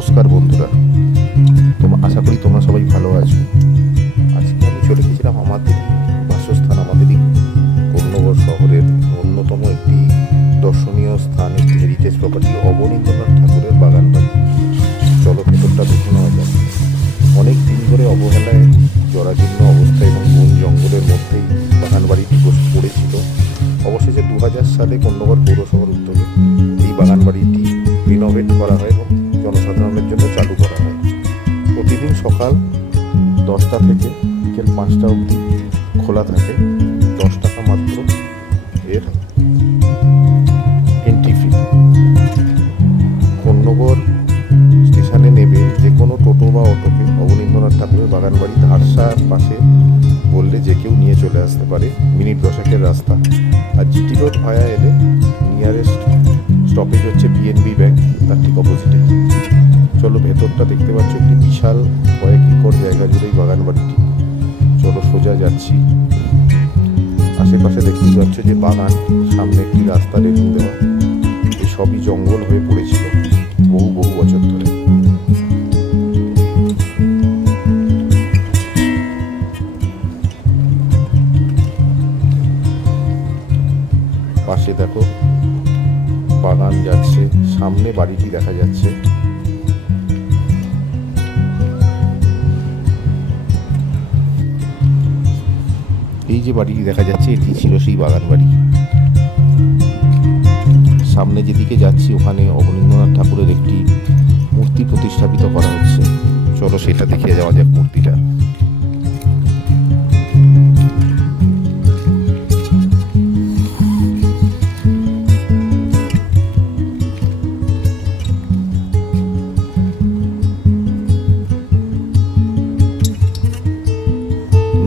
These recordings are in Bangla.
নমস্কার বন্ধুরা, আশা করি তোমরা সবাই ভালো আছো। আজকে আমি চলে গেছিলাম আমাদেরই বাসস্থান, আমাদেরই কর্ণগর শহরের অন্যতম একটি দর্শনীয় স্থান, একটি হেরিটেজ প্রপার্টি অবনীন্দ্রনাথ ঠাকুরের বাগান বাড়ি। চলো ভেতরটা দেখে নেওয়া যাক। অনেক দিন ধরে অবহেলায় জরাজীর্ণ অবস্থা এবং বন জঙ্গলের মধ্যেই বাগান বাড়িটি পড়েছিল। অবশেষে 2000 সালে কর্ণগর পৌরসভার উদ্যোগে এই বাগান বাড়িটি রিনোভেট করা হয় এবং জনসাধারণের জন্য চালু করা হয়। প্রতিদিন সকাল 10টা থেকে বিকেল 5টা অবধি খোলা থাকে। 10 টাকা মাত্র এর এন্ট্রি ফি। কর্ণগর স্টেশনে নেমে যে কোনো টোটো বা অটোকে অবনীন্দ্রনাথ ঠাকুরের বাগান বাড়ি ধারসার পাশে বললে যে কেউ নিয়ে চলে আসতে পারে। মিনিট 10-এর রাস্তা। আর জিটি রোড ভায়া এলে নিয়ারেস্ট স্টপেজ হচ্ছে পিএনবি ব্যাংক, তার ঠিক অপোজিটে। চলো ভেতরটা দেখতে পাচ্ছ, একটি বিশাল কয়েক একর জায়গা জুড়ে এই বাগান বাড়িটি। চলো সোজা যাচ্ছি। আশেপাশে দেখতে পাচ্ছ যে বাগান, সামনে একটি রাস্তা রেলিং দেওয়া। এই সবই জঙ্গল হয়ে পড়েছিল বহু বছর ধরে। পাশে দেখো বাগান যাচ্ছে, সামনে বাড়িটি দেখা যাচ্ছে। এই যে বাড়িটি দেখা যাচ্ছে, এটি ছিল সেই বাগান বাড়ি। সামনে যেদিকে যাচ্ছি ওখানে অবনীন্দ্রনাথ ঠাকুরের একটি মূর্তি প্রতিষ্ঠাপিত করা হচ্ছে। চলো সেটা দেখে যাওয়া যাক মূর্তিটা।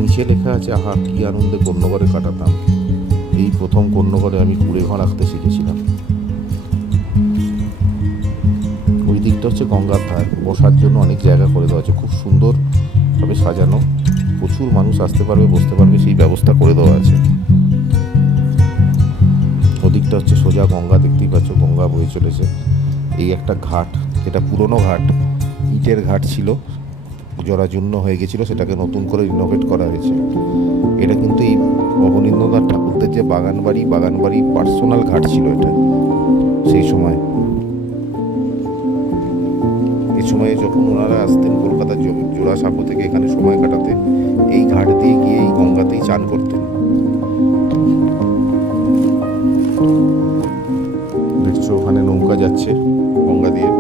নিচে লেখা আছে, আহা কি আনন্দে কর্ণগরে কাটাতাম। এই প্রথম কর্ণগরে আমি কুড়ে ঘর আঁকতে শিখেছিলাম। ওই দিকটা হচ্ছে গঙ্গার ধার, বসার জন্য অনেক জায়গা করে দেওয়া আছে, খুব সুন্দরভাবে সাজানো। প্রচুর মানুষ আসতে পারবে, বসতে পারবে, সেই ব্যবস্থা করে দেওয়া আছে। ওদিকটা হচ্ছে সোজা গঙ্গা, দেখতেই পাচ্ছ গঙ্গা বয়ে চলেছে। এই একটা ঘাট, যেটা পুরনো ঘাট, ইটের ঘাট ছিল, জরাজীর্ণ হয়ে গেছিল, সেটাকে নতুন করে রিনোভেট করা হয়েছে। এটা কিন্তু এই অবনীন্দ্রনাথ ঠাকুরদের যে বাগান বাড়ি পার্সোনাল ঘাট ছিল এটা সেই সময়। এই সময়ে যখন ওনারা আসতেন কলকাতার জোড়াসাঁকো থেকে এখানে সময় কাটাতে, এই ঘাট দিয়ে গিয়ে এই গঙ্গাতেই চান করতেন। দেখছো ওখানে নৌকা যাচ্ছে গঙ্গা দিয়ে।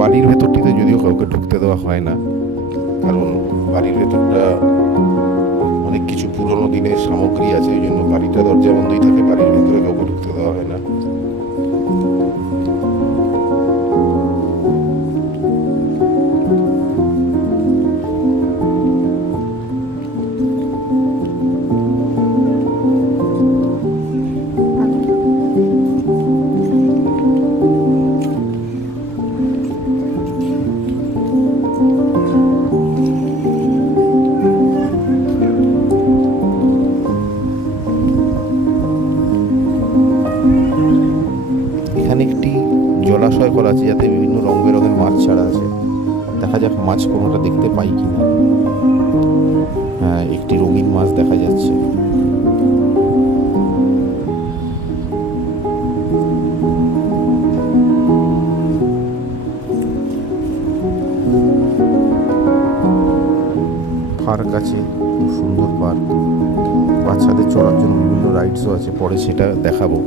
বাড়ির ভেতরটিতে যদিও কাউকে ঢুকতে দেওয়া হয় না, কারণ বাড়ির ভেতরটা অনেক কিছু পুরোনো দিনের সামগ্রী আছে, এই জন্য বাড়িটা দরজা বন্ধই থাকে, বাড়ির ভেতরে কাউকে ঢুকতে দেওয়া হয় না। এখানে একটি জলাশয় করা আছে, যাতে বিভিন্ন রং বেরঙের মাছ ছাড়া আছে। দেখা যাক মাছ কোনোটা দেখতে পাই কিনা। হ্যাঁ, একটি রঙিন মাছ দেখা যাচ্ছে। পার্ক আছে, খুব সুন্দর পার্ক। বাচ্চাদের চড়ার জন্য বিভিন্ন রাইডসও আছে, পরে সেটা দেখাবো।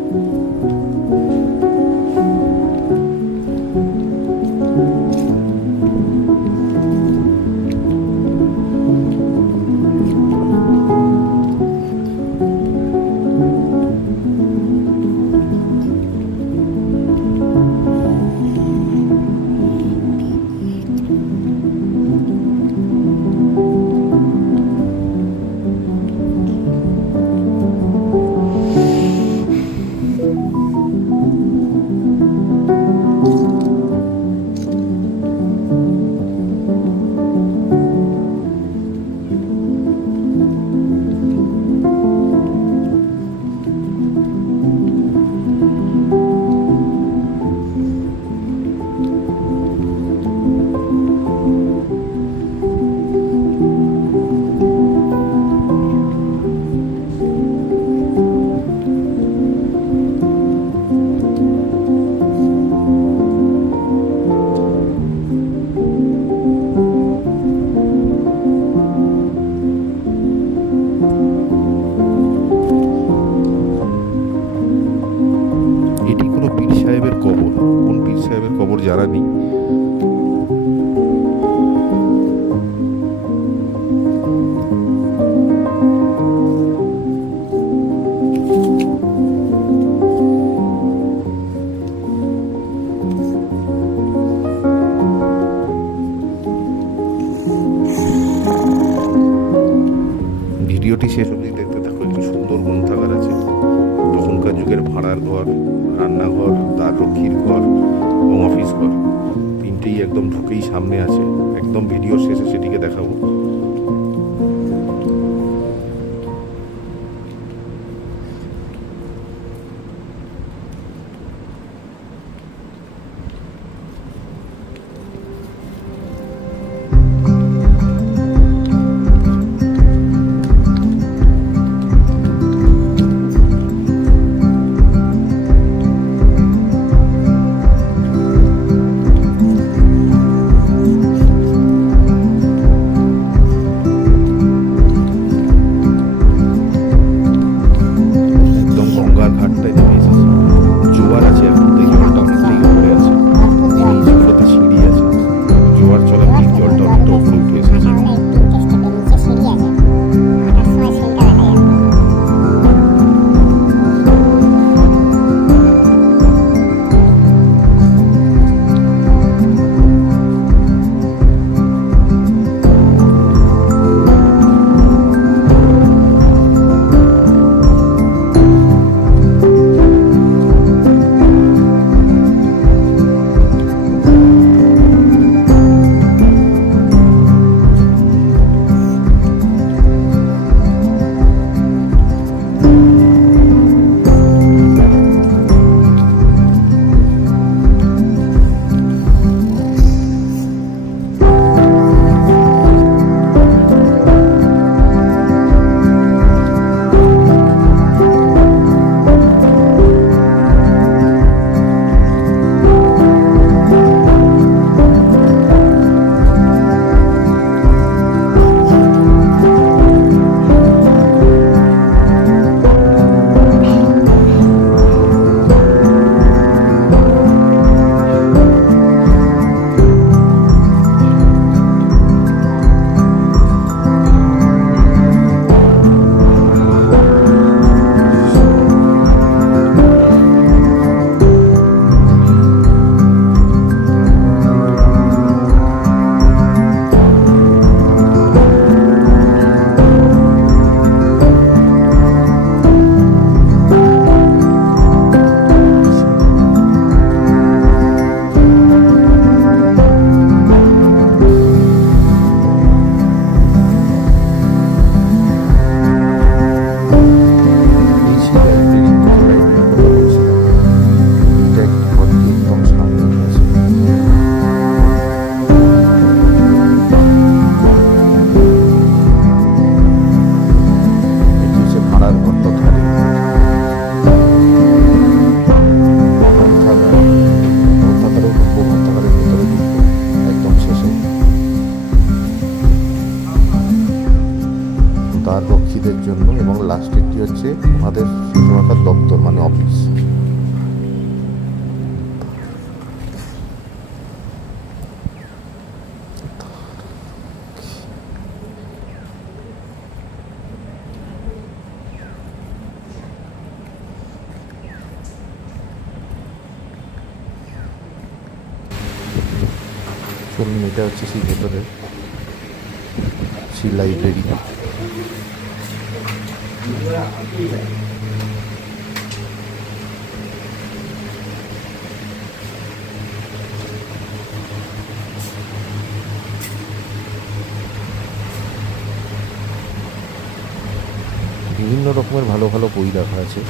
শেষ অবধি দেখতে থাকো। একটি সুন্দর গ্রন্থাগার আছে, তখনকার যুগের ভাড়ার ঘর, রান্নাঘর, দ্বাররক্ষীর ঘর এবং অফিস ঘর, তিনটেই একদম ঢুকেই সামনে আছে। একদম ভিডিও শেষে সেটিকে দেখাবো। দ্বাররক্ষীদের জন্য, এবং লাস্টেরটি হচ্ছে আমাদের শিশুমাতার দপ্তর মানে অফিস। চলুন, এটা হচ্ছে সেই ভেতরের সেই লাইব্রেরি। বিভিন্ন রকমের ভালো ভালো বই রাখা আছে।